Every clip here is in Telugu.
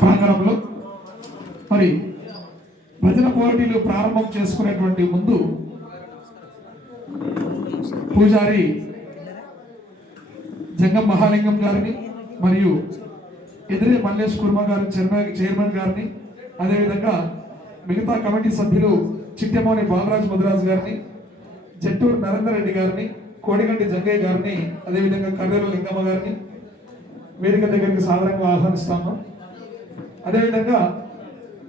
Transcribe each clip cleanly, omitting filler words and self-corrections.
ప్రాంగణంలో మరి భజన పోటీలు ప్రారంభం చేసుకునేటువంటి ముందు పూజారి జంగం మహాలింగం గారిని మరియు ఎదిరే మల్లేష్ కుర్మ గారి చైర్మన్ గారిని, అదేవిధంగా మిగతా కమిటీ సభ్యులు చిట్టెమోని బాలరాజ్ ముదిరాజు గారిని, జట్టూరు నరేందర్ రెడ్డి గారిని, కోడిగంటి జంగయ్య గారిని, అదేవిధంగా కర్రేల లింగమ్మ గారిని వేదిక దగ్గరికి సాధారణంగా ఆహ్వానిస్తాము. అదేవిధంగా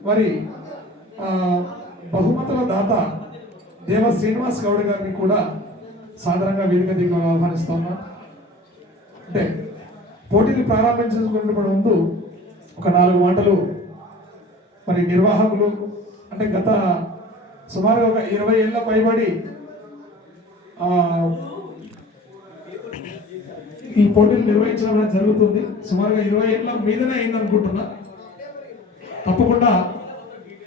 మరి బహుమతుల దాత దేవ శ్రీనివాస్ గౌడ్ గారిని కూడా సాధారణంగా వేదిక దగ్గర ఆహ్వానిస్తాము. అంటే పోటీలు ప్రారంభించుకునే ముందు ఒక 4 మాటలు మరి నిర్వాహకులు, అంటే గత సుమారు ఒక 20 ఏళ్ళ పైబడి ఈ పోటీలు నిర్వహించడం జరుగుతుంది. సుమారుగా 20 ఏళ్ళ మీదనే అయిందనుకుంటున్నా. తప్పకుండా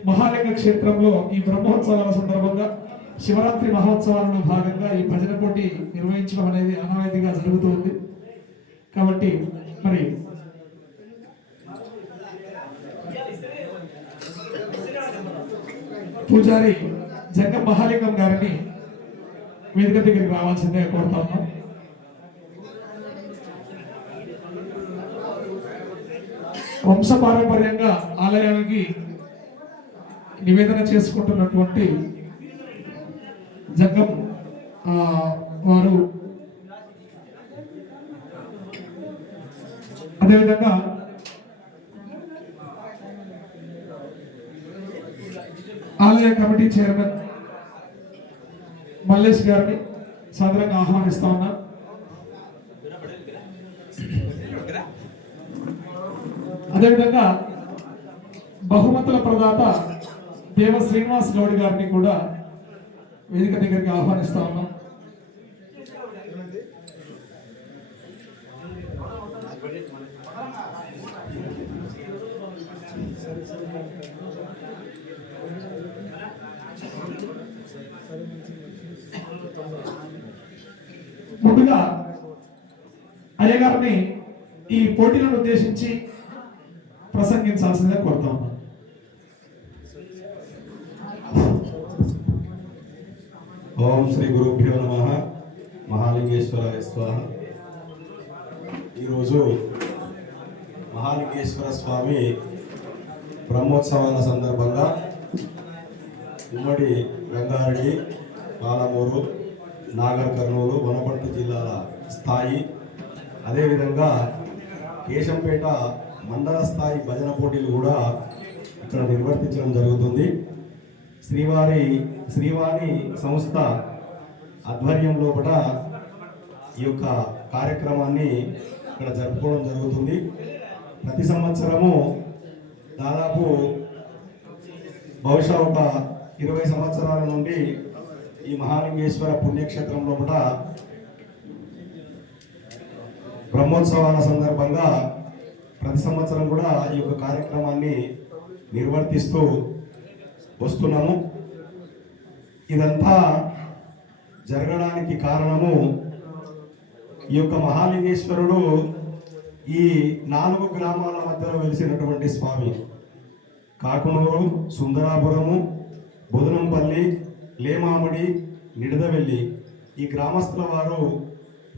మహాలింగ క్షేత్రంలో ఈ బ్రహ్మోత్సవాల సందర్భంగా శివరాత్రి మహోత్సవాలలో భాగంగా ఈ భజన పోటీ నిర్వహించడం అనేది ఆనవాయితీగా జరుగుతుంది. కాబట్టి మరి పూజారి జంగం మహాలింగం గారిని వేదిక దగ్గరికి రావాల్సిందే కోరుతాము. వంశపారంపర్యంగా ఆలయానికి నివేదన చేసుకుంటున్నటువంటి జంగం వారు, అదేవిధంగా ఆలయ కమిటీ చైర్మన్ మల్లేష్ గారిని సాదరంగా ఆహ్వానిస్తా ఉన్నా. అదేవిధంగా బహుమతుల ప్రదాత దేవ శ్రీనివాస్ గౌడ్ గారిని కూడా వేదిక దగ్గరికి ఆహ్వానిస్తా ఉన్నాం. ముందుగా అయ్యగారిని ఈ పోటీలను ఉద్దేశించి ప్రసంగించాల్సిందిగా కోరుతా ఉన్నాను. ఓం శ్రీ గురుభ్యో నమః. మహాలింగేశ్వరాయ స్వాహ. ఈరోజు మహాలింగేశ్వర స్వామి బ్రహ్మోత్సవాల సందర్భంగా ఉమ్మడి రంగారెడ్డి, పాలమూరు, నాగర్ కర్నూలు, వనపర్తి జిల్లాల స్థాయి, అదేవిధంగా కేశంపేట మండల స్థాయి భజన పోటీలు కూడా ఇక్కడ నిర్వర్తించడం జరుగుతుంది. శ్రీవాణి సంస్థ ఆధ్వర్యంలో కూడా ఈ యొక్క కార్యక్రమాన్ని ఇక్కడ జరుపుకోవడం జరుగుతుంది. ప్రతి సంవత్సరము దాదాపు బహుశా ఒక 20 సంవత్సరాల నుండి ఈ మహాలింగేశ్వర పుణ్యక్షేత్రంలో కూడా బ్రహ్మోత్సవాల సందర్భంగా ప్రతి సంవత్సరం కూడా ఈ యొక్క కార్యక్రమాన్ని నిర్వర్తిస్తూ వస్తున్నాము. ఇదంతా జరగడానికి కారణము ఈ యొక్క మహాలింగేశ్వరుడు ఈ 4 గ్రామాల మధ్యలో వెలిసినటువంటి స్వామి. కాకునూరు, సుందరాపురము, బొదనంపల్లి, లేమామిడి, నిడదవెల్లి ఈ గ్రామస్తుల వారు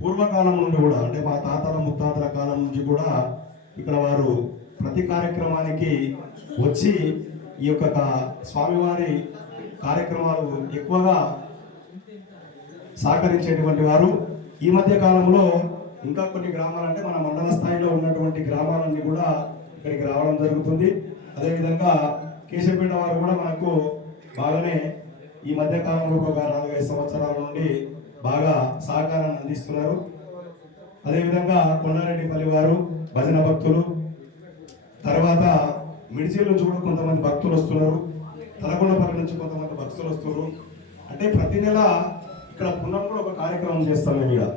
పూర్వకాలం నుండి కూడా, అంటే మా తాతల ముత్తాతల కాలం నుంచి కూడా ఇక్కడ వారు ప్రతి కార్యక్రమానికి వచ్చి ఈ యొక్క స్వామివారి కార్యక్రమాలు ఎక్కువగా సహకరించేటువంటి వారు. ఈ మధ్య కాలంలో ఇంకా కొన్ని గ్రామాలు, అంటే మన మండల స్థాయిలో ఉన్నటువంటి గ్రామాలన్నీ కూడా ఇక్కడికి రావడం జరుగుతుంది. అదేవిధంగా కేశంపేట వారు కూడా మనకు బాగానే ఈ మధ్య కాలంలో ఒక 4-5 సంవత్సరాల నుండి బాగా సహకారాన్ని అందిస్తున్నారు. అదేవిధంగా కొండారెడ్డిపల్లి వారు భజన భక్తులు, తర్వాత మిడిచేల నుంచి కూడా కొంతమంది భక్తులు వస్తున్నారు, తలకొండపల్లి నుంచి కొంతమంది భక్తులు వస్తున్నారు. అంటే ప్రతి నెల ఇక్కడ పున్నం కూడా ఒక కార్యక్రమం చేస్తాం మేము. ఇక్కడ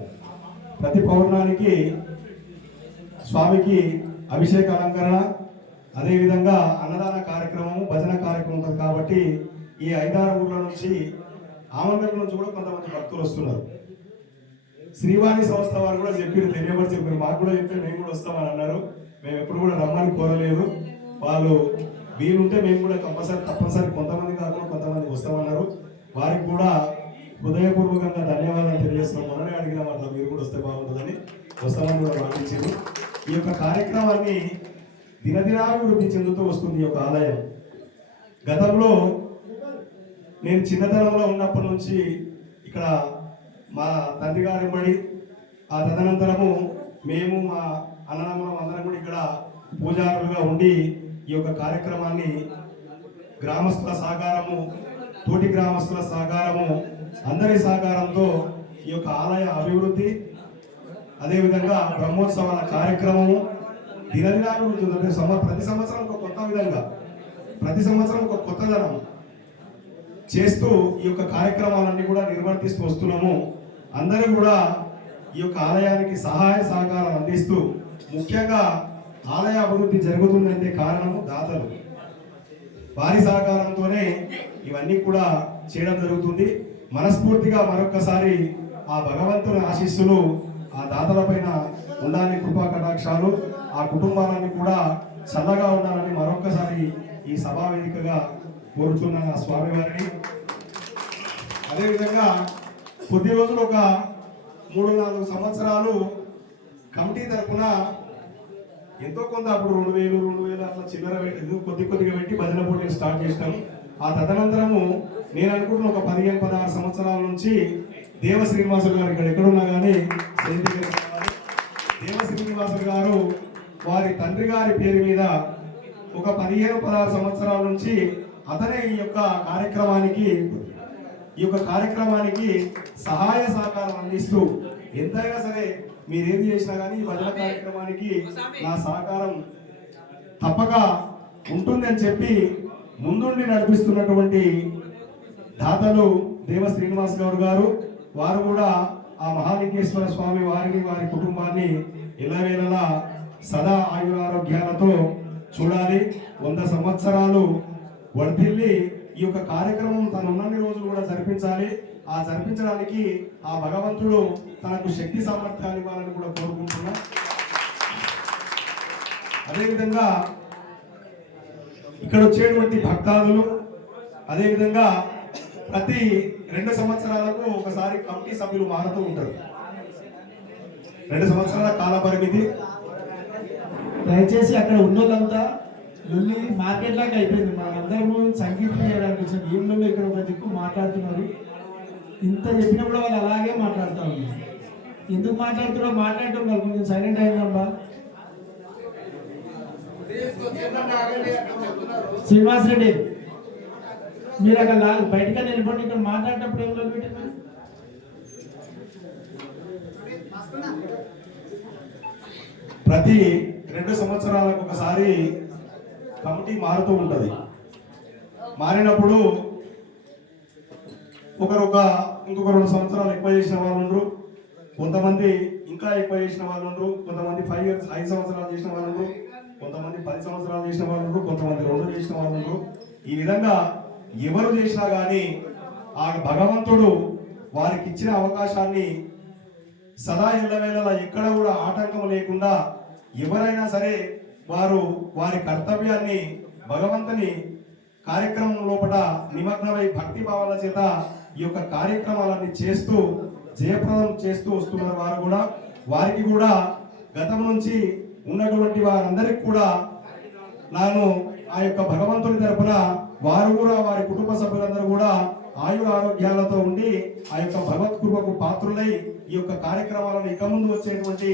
ప్రతి పౌర్ణానికి స్వామికి అభిషేక అలంకరణ, అదేవిధంగా అన్నదాన కార్యక్రమము, భజన కార్యక్రమం ఉంటుంది. కాబట్టి ఈ 5-6 ఊర్ల నుంచి, ఆమంగల్ నుంచి కూడా కొంతమంది భక్తులు వస్తున్నారు. శ్రీవాణి సంస్థ వారు కూడా చెప్పారు, తెలియబడి చెప్పారు, మాకు కూడా చెప్తే మేము కూడా వస్తామని అన్నారు. మేము ఎప్పుడు కూడా రమ్మని కోరలేదు. వాళ్ళు వీలుంటే మేము కూడా తప్పనిసరి కొంతమంది కాకుండా కొంతమంది వస్తామన్నారు. వారికి కూడా హృదయపూర్వకంగా ధన్యవాదాలు తెలియజేస్తున్నాం. మొన్ననే అడిగిన వాళ్ళు మీరు కూడా వస్తే బాగుంటుందని, వస్తామని కూడా భావించారు. ఈ యొక్క కార్యక్రమాన్ని దినదినాభివృద్ధి చెందుతూ వస్తుంది ఈ యొక్క ఆలయం. గతంలో నేను చిన్నతనంలో ఉన్నప్పటి నుంచి ఇక్కడ మా తండ్రి గారి బడి, ఆ తదనంతరము మేము మా అన్నదమ్ములం అందరం కూడా ఇక్కడ పూజారులుగా ఉండి ఈ యొక్క కార్యక్రమాన్ని గ్రామస్తుల సహకారము, తోటి గ్రామస్తుల సహకారము, అందరి సహకారంతో ఈ యొక్క ఆలయ అభివృద్ధి, అదేవిధంగా బ్రహ్మోత్సవాల కార్యక్రమము దినదినాభివృద్ధి ప్రతి సంవత్సరం ఒక కొత్త విధంగా, ప్రతి సంవత్సరం ఒక కొత్తదనం చేస్తూ ఈ యొక్క కార్యక్రమాలన్నీ కూడా నిర్వర్తిస్తూ వస్తున్నాము. అందరూ కూడా ఈ యొక్క ఆలయానికి సహాయ సహకారం అందిస్తూ, ముఖ్యంగా ఆలయ అభివృద్ధి జరుగుతుందంటే కారణము దాతలు. వారి సహకారంతోనే ఇవన్నీ కూడా చేయడం జరుగుతుంది. మనస్ఫూర్తిగా మరొక్కసారి ఆ భగవంతుని ఆశీస్సులు ఆ దాతల పైన ఉండాలని, కృపా కటాక్షాలు ఆ కుటుంబాలన్నీ కూడా చల్లగా ఉండాలని మరొక్కసారి ఈ సభా వేదికగా కోరుతున్నాను ఆ స్వామివారిని. అదేవిధంగా కొద్ది రోజులు ఒక 3-4 సంవత్సరాలు కమిటీ తరఫున ఎంతో కొంత అప్పుడు 2000 అట్లా చిల్లర కొద్దిగా పెట్టి భజన పోటీలు స్టార్ట్ చేసినాము. ఆ తదనంతరము నేను అనుకుంటున్న ఒక 15-16 సంవత్సరాల నుంచి దేవ శ్రీనివాసులు గారు ఇక్కడ ఎక్కడున్నా కానీ దేవ శ్రీనివాసులు గారు వారి తండ్రి గారి పేరు మీద ఒక 15-16 సంవత్సరాల నుంచి అతనే ఈ యొక్క కార్యక్రమానికి సహాయ సహకారం అందిస్తూ, ఎంతైనా సరే మీరేది చేసినా కానీ ఈ భజన కార్యక్రమానికి నా సహకారం తప్పక ఉంటుందని చెప్పి ముందుండి నడిపిస్తున్నటువంటి దాతలు దేవ శ్రీనివాస్ గౌడ్ గారు. వారు కూడా ఆ మహాలింగేశ్వర స్వామి వారిని, వారి కుటుంబాన్ని ఎల్లవేళలా సదా ఆయురారోగ్యాలతో చూడాలి. 100 సంవత్సరాలు వర్ధిల్లి ఈ యొక్క కార్యక్రమం తను ఉన్నన్ని రోజులు కూడా జరిపించాలి. ఆ జరిపించడానికి ఆ భగవంతుడు తనకు శక్తి సామర్థ్యాలు ఇవ్వాలని కూడా కోరుకుంటున్నా. అదేవిధంగా ఇక్కడ వచ్చేటువంటి భక్తాదులు, అదేవిధంగా ప్రతి 2 సంవత్సరాలకు ఒకసారి కమిటీ సభ్యులు మారుతూ ఉంటారు. 2 సంవత్సరాల కాల పరిమితి. దయచేసి అక్కడ ఉన్న వాళ్ళంతా వెళ్ళి మార్కెట్ లాగా అయిపోయింది. మనందరము సంగీతం చేయడానికి వచ్చిన వీళ్ళు ఇక్కడ ఒక దిక్కు మాట్లాడుతున్నారు. ఇంత చెప్పినా కూడా వాళ్ళు అలాగే మాట్లాడుతూ ఉన్నారు. ఎందుకు మాట్లాడుతున్నారో మాట్లాడటం వాళ్ళు కొంచెం సైలెంట్ అయిందమ్మా. శ్రీనివాస్ రెడ్డి మీరు అక్కడ బయటగా నిలబడి ఇక్కడ మాట్లాడేటప్పుడు ఏం లేదు పెట్టింది. ప్రతి 2 సంవత్సరాలకు ఒకసారి కమిటీ మారుతూ ఉంటుంది. మారినప్పుడు ఇంకొక 2 సంవత్సరాలు ఎక్కువ చేసిన వాళ్ళు ఉండరు, కొంతమంది ఇంకా ఎక్కువ చేసిన వాళ్ళు ఉండరు, కొంతమంది 5 సంవత్సరాలు చేసిన వాళ్ళు ఉండరు, కొంతమంది 10 సంవత్సరాలు చేసిన వాళ్ళు ఉండరు, కొంతమంది 2 చేసిన వాళ్ళు ఉండరు. ఈ విధంగా ఎవరు చేసినా కానీ ఆ భగవంతుడు వారికి ఇచ్చిన అవకాశాన్ని సదా ఎల్లవేళలా ఎక్కడ కూడా ఆటంకం లేకుండా ఎవరైనా సరే వారి కర్తవ్యాన్ని భగవంతుని కార్యక్రమం లోపల నిమగ్నమై భక్తి భావాల చేత ఈ యొక్క కార్యక్రమాలన్నీ చేస్తూ జయప్రదం చేస్తూ వస్తున్నారు. వారికి కూడా గతం నుంచి ఉన్నటువంటి వారందరికి కూడా నేను ఆ యొక్క భగవంతుని తరపున వారు కూడా వారి కుటుంబ సభ్యులందరూ కూడా ఆయుర ఆరోగ్యాలతో ఉండి ఆ యొక్క భగవత్ కృపకు పాత్రులై ఈ యొక్క కార్యక్రమాలను ఇక ముందు వచ్చేటువంటి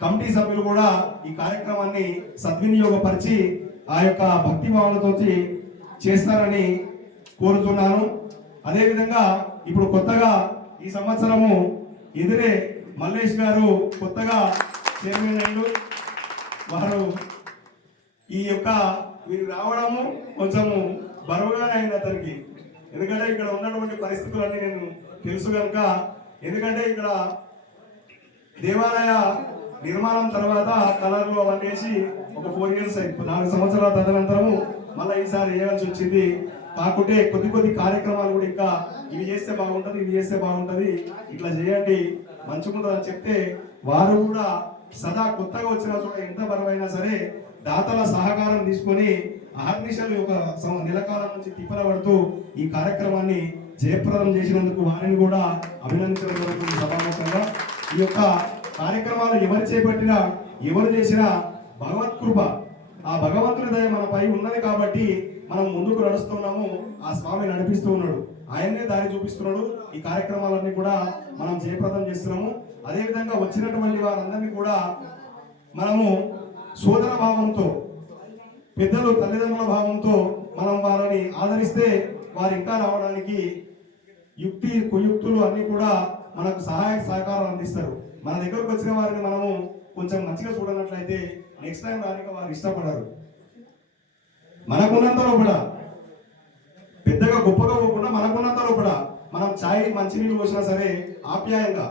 కమిటీ సభ్యులు కూడా ఈ కార్యక్రమాన్ని సద్వినియోగపరిచి ఆ యొక్క భక్తి భావనతో చేస్తారని కోరుతున్నాను. అదేవిధంగా ఇప్పుడు కొత్తగా ఈ సంవత్సరము ఎదురే మల్లేష్ గారు కొత్తగా చైర్మన్ అయ్యారు. వారు ఈ యొక్క వీరు రావడము కొంచెము బరువుగానే అయింది అతనికి. ఎందుకంటే ఇక్కడ ఉన్నటువంటి పరిస్థితులన్నీ నేను తెలుసు కనుక. ఎందుకంటే ఇక్కడ దేవాలయ నిర్మాణం తర్వాత కలర్లు అవన్నీ వేసి ఒక 4 years 4 సంవత్సరాల తదనంతరము మళ్ళీ ఈసారి వేయాల్సి వచ్చింది. కాకుంటే కొద్ది కార్యక్రమాలు కూడా ఇంకా ఇవి చేస్తే బాగుంటది, ఇవి చేస్తే బాగుంటది, ఇట్లా చేయండి మంచిగుంటది అని చెప్తే వారు కూడా సదా కొత్తగా వచ్చిన చోట ఎంత బరువైనా సరే దాతల సహకారం తీసుకొని అహర్నిశలు ఒక నెలకాలం నుంచి తిప్పల పడుతూ ఈ కార్యక్రమాన్ని జయప్రదం చేసినందుకు వారిని కూడా అభినందించడం జరుగుతుంది సభాముఖంగా. ఈ యొక్క కార్యక్రమాలు ఎవరు చేపట్టినా ఎవరు చేసినా భగవత్ కృప, ఆ భగవంతుని దయ మనపై ఉన్నది కాబట్టి మనం ముందుకు నడుస్తున్నాము. ఆ స్వామి నడిపిస్తూ ఉన్నాడు, ఆయన్నే దారి చూపిస్తున్నాడు. ఈ కార్యక్రమాలన్నీ కూడా మనం జయప్రదం చేస్తున్నాము. అదేవిధంగా వచ్చినటువంటి వారందరినీ కూడా మనము సోదర భావంతో, పెద్దలు తల్లిదండ్రుల భావంతో మనం వారిని ఆదరిస్తే వారు ఇంకా రావడానికి యుక్తి కుయుక్తులు అన్ని కూడా మనకు సహాయ సహకారాలు అందిస్తారు. మన దగ్గరకు వచ్చిన వారిని మనము కొంచెం మంచిగా చూడనట్లయితే నెక్స్ట్ టైం రానికి వారు ఇష్టపడరు. మనకున్నంతలో కూడా పెద్దగా గొప్పగా పోకుండా మనకున్నంతలో కూడా మనం ఛాయ్ మంచినీళ్ళు పోసినా సరే ఆప్యాయంగా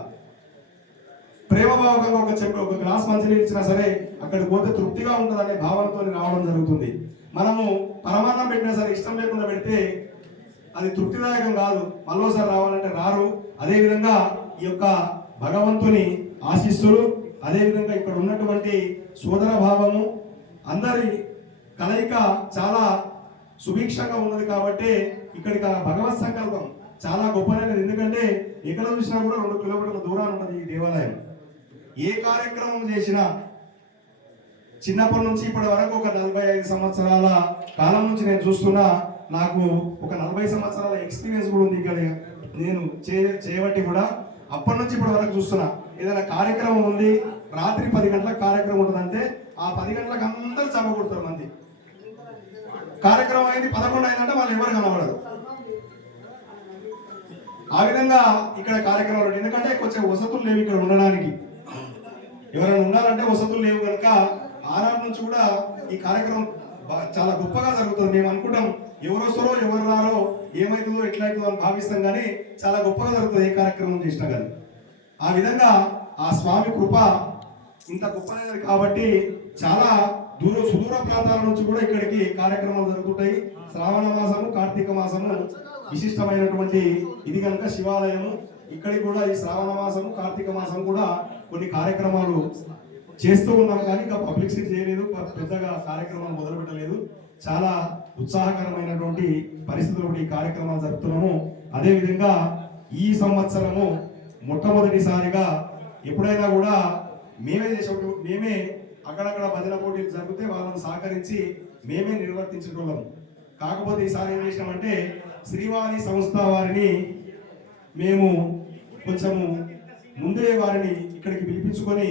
ప్రేమభావకంగా ఒక గ్లాస్ మంచినీళ్ళు ఇచ్చినా సరే అక్కడికి పోతే తృప్తిగా ఉంటుందనే భావనతో రావడం జరుగుతుంది. మనము పరమాన్నం పెట్టినా సరే ఇష్టం లేకుండా పెడితే అది తృప్తిదాయకం కాదు, మళ్ళోసారి రావాలంటే రారు. అదేవిధంగా ఈ యొక్క భగవంతుని ఆశీస్సులు, అదేవిధంగా ఇక్కడ ఉన్నటువంటి సోదర భావము, అందరి కలయిక చాలా సుభిక్షంగా ఉన్నది కాబట్టి ఇక్కడికి భగవత్ సంకల్పం చాలా గొప్పదైనది. ఎందుకంటే ఎక్కడ చూసినా కూడా 2 కిలోమీటర్ల దూరాన్ని ఉన్నది ఈ దేవాలయం. ఏ కార్యక్రమం చేసినా చిన్నప్పటి నుంచి ఇప్పటి వరకు ఒక 45 సంవత్సరాల కాలం నుంచి నేను చూస్తున్నా. నాకు ఒక 40 సంవత్సరాల ఎక్స్పీరియన్స్ కూడా ఉంది ఇక్కడ నేను చేయబట్టి కూడా. అప్పటి నుంచి ఇప్పటి వరకు చూస్తున్నా, ఏదైనా కార్యక్రమం ఉంది, రాత్రి 10 గంటలకు కార్యక్రమం ఉంటుందంటే ఆ 10 గంటలకు అందరూ చంపకూడతారు మంది. కార్యక్రమం అయింది 11 అయిందంటే వాళ్ళు ఎవరు కనబడరు. ఆ విధంగా ఇక్కడ కార్యక్రమాలు, ఎందుకంటే కొంచెం వసతులు లేవు ఇక్కడ ఉండడానికి. ఎవరైనా ఉండాలంటే వసతులు లేవు కనుక ఆనాటి నుంచి కూడా ఈ కార్యక్రమం చాలా గొప్పగా జరుగుతుంది. మేము అనుకుంటాం ఎవరు వస్తారో ఎవరు రారో ఏమవుతుందో ఎట్లయితుందో అని భావిస్తాం, కానీ చాలా గొప్పగా జరుగుతుంది ఏ కార్యక్రమం చేసినా కానీ. ఆ విధంగా ఆ స్వామి కృప ఇంత గొప్పదైనది కాబట్టి చాలా సుదూర ప్రాంతాల నుంచి కూడా ఇక్కడికి కార్యక్రమాలు జరుగుతుంటాయి. శ్రావణ మాసము, కార్తీక మాసము విశిష్టమైనటువంటి ఇది కనుక శివాలయము. ఇక్కడికి కూడా ఈ శ్రావణ మాసము, కార్తీక మాసం కూడా కొన్ని కార్యక్రమాలు చేస్తూ ఉన్నాం, కానీ ఇంకా పబ్లిసిటీ చేయలేదు, పెద్దగా కార్యక్రమాలు మొదలు పెట్టలేదు. చాలా ఉత్సాహకరమైనటువంటి పరిస్థితుల్లో ఈ కార్యక్రమాలు జరుపుతున్నాము. అదేవిధంగా ఈ సంవత్సరము మొట్టమొదటిసారిగా ఎప్పుడైనా కూడా మేమే అక్కడక్కడ భజన పోటీలు జరిగితే వాళ్ళని సహకరించి మేమే నిర్వర్తించేటోళ్ళము. కాకపోతే ఈసారి ఏం చేసినామంటే శ్రీవాణి సంస్థ వారిని మేము కొంచెము ముందే వారిని ఇక్కడికి పిలిపించుకొని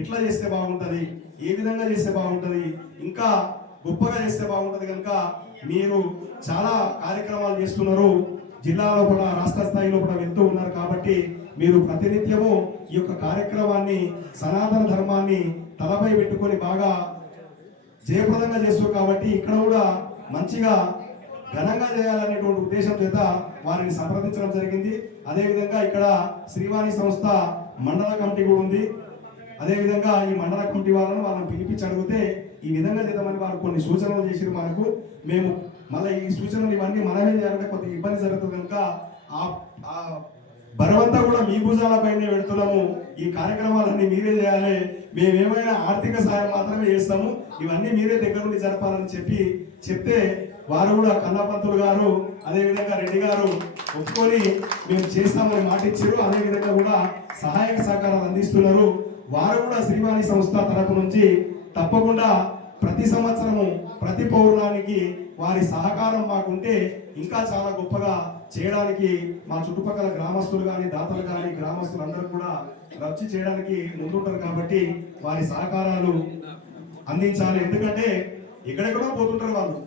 ఎట్లా చేస్తే బాగుంటుంది, ఏ విధంగా చేస్తే బాగుంటుంది, ఇంకా గొప్పగా చేస్తే బాగుంటుంది కనుక మీరు చాలా కార్యక్రమాలు చేస్తున్నారు, జిల్లాలో కూడా రాష్ట్ర స్థాయిలో కూడా వెళ్తూ ఉన్నారు కాబట్టి మీరు ప్రతినిత్యము ఈ యొక్క కార్యక్రమాన్ని సనాతన ధర్మాన్ని తలపై పెట్టుకొని బాగా జయప్రదంగా చేస్తారు కాబట్టి ఇక్కడ కూడా మంచిగా ఘనంగా చేయాలనేటువంటి ఉద్దేశం చేత వారిని సంప్రదించడం జరిగింది. అదేవిధంగా ఇక్కడ శ్రీవాణి సంస్థ మండల కమిటీ కూడా ఉంది. అదేవిధంగా ఈ మండల కమిటీ వాళ్ళని పిలిపించి అడిగితే ఈ విధంగా చేద్దామని వారు కొన్ని సూచనలు చేసిరు మనకు. మేము మళ్ళీ ఈ సూచనలు ఇవన్నీ మనమే చేయాలంటే కొద్ది ఇబ్బంది జరుగుతుంది కనుక ఆ బరవంతా కూడా మీ భుజాలపైనే పెడుతున్నాము. ఈ కార్యక్రమాలన్నీ మీరే చేయాలి, మేమేమైనా ఆర్థిక సాయం మాత్రమే చేస్తాము, ఇవన్నీ మీరే దగ్గర నుండి జరపాలని చెప్తే వారు కూడా కన్నపంతులు గారు అదేవిధంగా రెడ్డి గారు ఒప్పుకొని మేము చేస్తామని మాట ఇచ్చారు. అదేవిధంగా కూడా సహాయక సహకారాలు అందిస్తున్నారు. వారు కూడా శ్రీవాణి సంస్థ తరపు నుంచి తప్పకుండా ప్రతి సంవత్సరము ప్రతి పౌర్ణానికి వారి సహకారం మాకుంటే ఇంకా చాలా గొప్పగా చేయడానికి మా చుట్టుపక్కల గ్రామస్తులు కానీ దాతలు కానీ గ్రామస్తులు అందరూ కూడా రచ్చి చేయడానికి ముందుంటారు కాబట్టి వారి సహకారాలు అందించాలి. ఎందుకంటే ఎక్కడెక్కడో పోతుంటారు వాళ్ళు,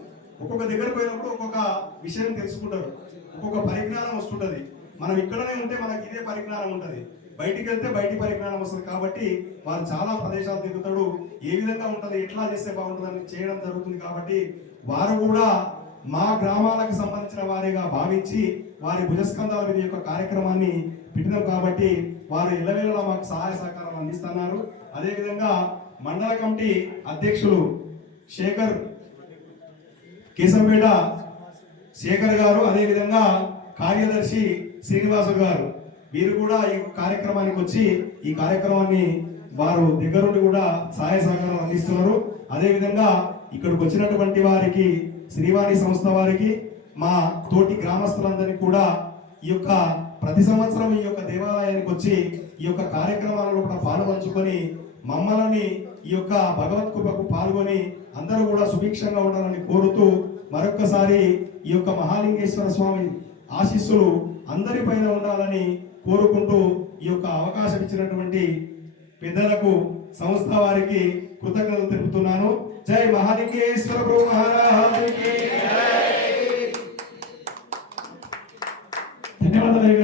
ఒక్కొక్క దగ్గర పోయినప్పుడు ఒక్కొక్క విషయం తెలుసుకుంటారు, ఒక్కొక్క పరిజ్ఞానం వస్తుంటది. మనం ఇక్కడనే ఉంటే మనకి ఇదే పరిజ్ఞానం ఉంటుంది, బయటికి వెళ్తే బయటి పరిజ్ఞానం వస్తుంది. కాబట్టి వారు చాలా ప్రదేశాలు తిరుగుతాడు, ఏ విధంగా ఉంటుంది, ఎట్లా చేస్తే బాగుంటుందని చేయడం జరుగుతుంది. కాబట్టి వారు కూడా మా గ్రామాలకు సంబంధించిన వారిగా భావించి వారి భుజస్కంధాల మీద యొక్క కార్యక్రమాన్ని పెట్టినాం కాబట్టి వారు ఎల్లవేళలా మాకు సహాయ సహకారాలు అందిస్తున్నారు. అదేవిధంగా మండల కమిటీ అధ్యక్షులు శేఖర్ కేశంపేట శేఖర్ గారు, అదేవిధంగా కార్యదర్శి శ్రీనివాసు గారు, వీరు కూడా ఈ కార్యక్రమానికి వచ్చి ఈ కార్యక్రమాన్ని వారు దగ్గరుండి కూడా సహాయ సహకారాలు అందిస్తున్నారు. అదేవిధంగా ఇక్కడికి వచ్చినటువంటి వారికి, శ్రీవాణి సంస్థ వారికి, మా తోటి గ్రామస్తులందరికీ కూడా ఈ యొక్క ప్రతి సంవత్సరం ఈ యొక్క దేవాలయానికి వచ్చి ఈ యొక్క కార్యక్రమాలలో కూడా పాల్పంచుకొని మమ్మల్ని ఈ యొక్క భగవత్ కృపకు పాల్గొని అందరూ కూడా సుభిక్షంగా ఉండాలని కోరుతూ మరొక్కసారి ఈ యొక్క మహాలింగేశ్వర స్వామి ఆశీస్సులు అందరిపైన ఉండాలని కోరుకుంటూ ఈ యొక్క అవకాశం ఇచ్చినటువంటి పెద్దలకు, సంస్థ వారికి కృతజ్ఞతలు తెలుపుతున్నాను. జై మహాలింగేశ్వర ప్రభు మహారాజుకి. ధన్యవాదాలు.